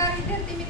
Старый, ты меня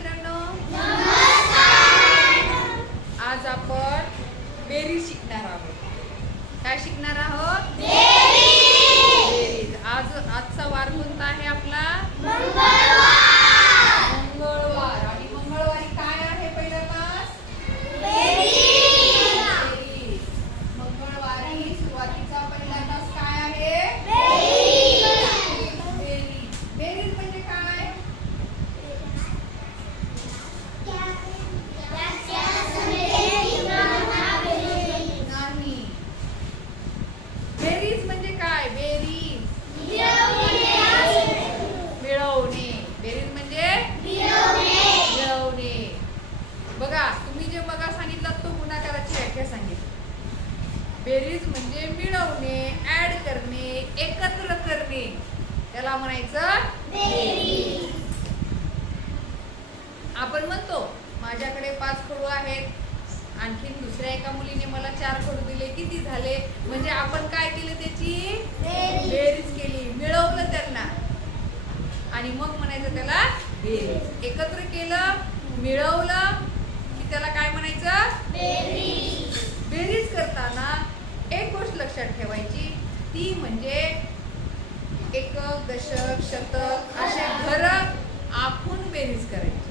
म्हणायचं? आपण म्हणतो माझ्याकडे पाच खडू आहेत. आणखीन दुसऱ्या एका मुलीने मला चार खडू दिले. किती झाले? म्हणजे आपण काय केलं त्याची? बेरीज केली. मिळवलं त्यांना. आणि मग म्हणायचं त्याला एकत्र केलं मिळवलं की त्याला काय म्हणायचं? बेरीज करताना एक गोष्ट लक्षात ठेवायची. ती म्हणजे एकक दशक शतक असे घर आखून बेरीज करायची.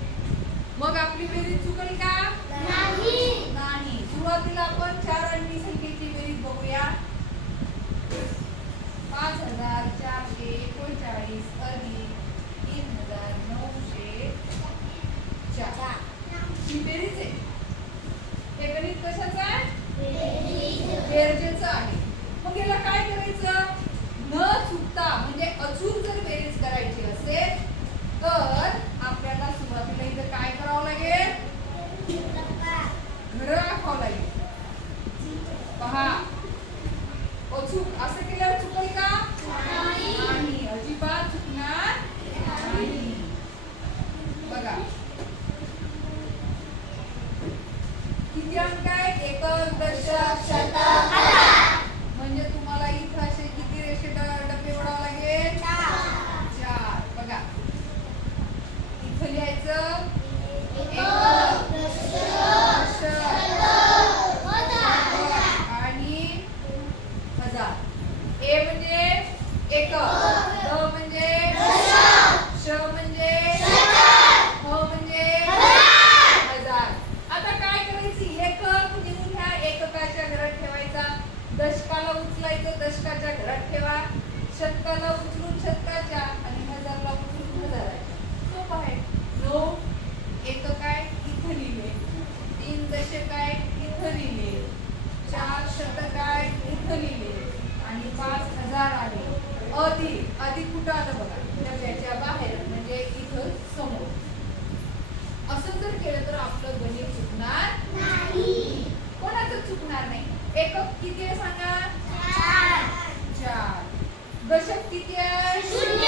मग आपली बेरीज चुकल का? नाही. सुरुवातीला आपण चार अंकी संख्येची बेरीज बघूया पाच हजार चारशे एकोणचाळीस अधिक तीन हजार नऊशे चार ही बेरीज आहे हे गणित कशाचं आहे बेरजेचं आहे मग याला काय करायचं न चुकता म्हणजे अचूक जर बेरीज करायची असेल तर आपल्याला सुरुवातीला इथं काय करावं लागेल घर आखावं लागेल पहा अचूक असं केल्यावर चुकल का नाही अजिबात चुकणार नाही बघा किती काय आहेत एकक दशक शतक. म्हणजे तुम्हाला इथं असे किती रेषे ड- डबे ओढावं लागेल? चार. बघा. इथं लिहायचं एकक दशक आणि हजार. ए म्हणजे एकक द म्हणजे श म्हणजे ह म्हणजे हजार आता काय करायची एकक नेऊन ह्या एककाच्या घरात ठेवायचा दशकाला उचलायचं दशकाच्या घरात ठेवा शतकाला उचलून शतकाच्या आणि हजारला उचलून हजाराच्या. तो आहे नऊ एक काय इथं लिहिले तीन दशक आहे इथं लिहिले चार शतक आहे इथं लिहिले आणि पाच हजार आले. अधिक अधिक कुठं आलं बघा? डब्याच्या बाहेर म्हणजे इथं समोर. असं जर केलं तर आपलं गणित चुकणार कोणाचं चुकणार नाही? एकक किती आहे सांगा? चार. दशक किती आहे? शून्य.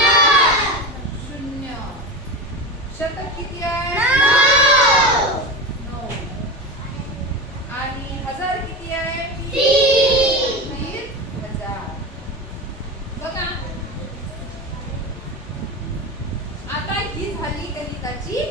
शतक किती आहे? नऊ. आणि हजार किती आहे? तीन हजार. बघा. आता ही झाली गणिताची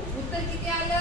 हो उत्तर किती आलं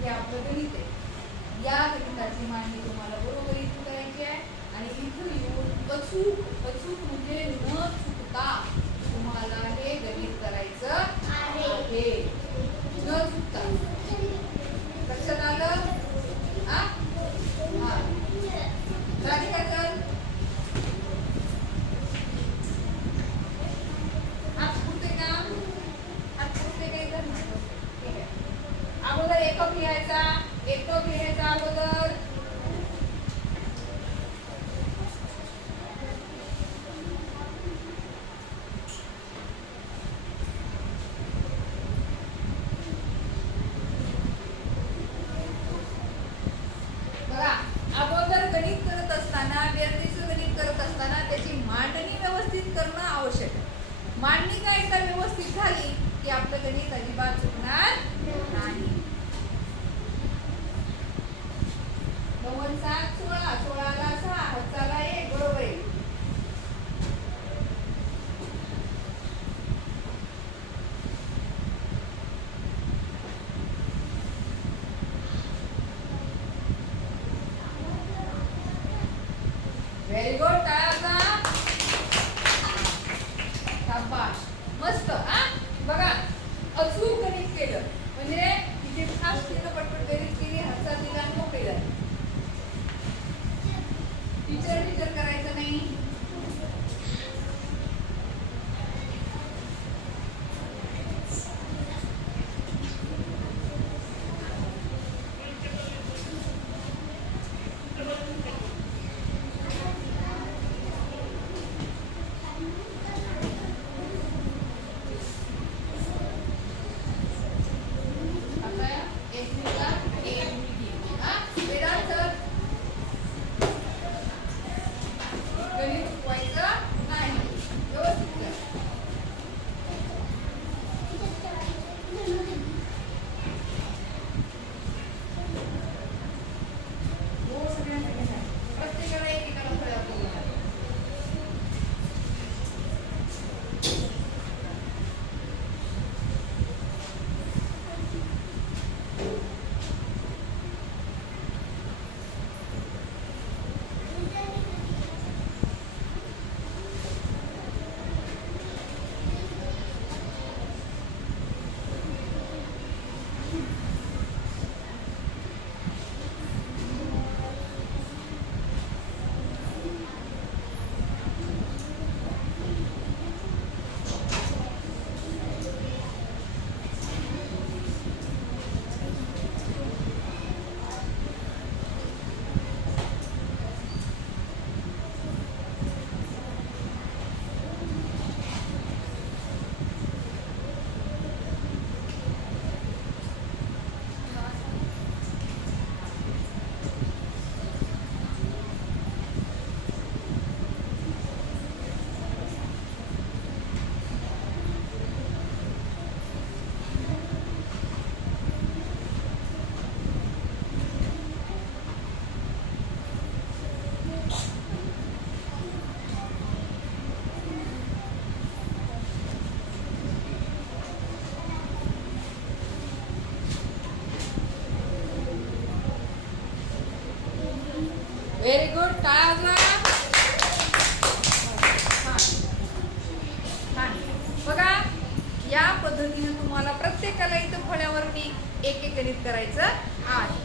हे आपलं गणित आहे. या गणिताची मांडणी तुम्हाला बरोबर इथून करायची आहे. आणि इथून येऊन अचूक अचूक म्हणजे न चुकता तुम्हाला हे गणित करायचं आहे. न चुकता. दोन सात सोळा सोळाला सहा हाताला एक. व्हेरी गुड टाळा बघा या पद्धतीने तुम्हाला प्रत्येकाला इथं फळ्यावरती एक एक गणित करायचं आहे.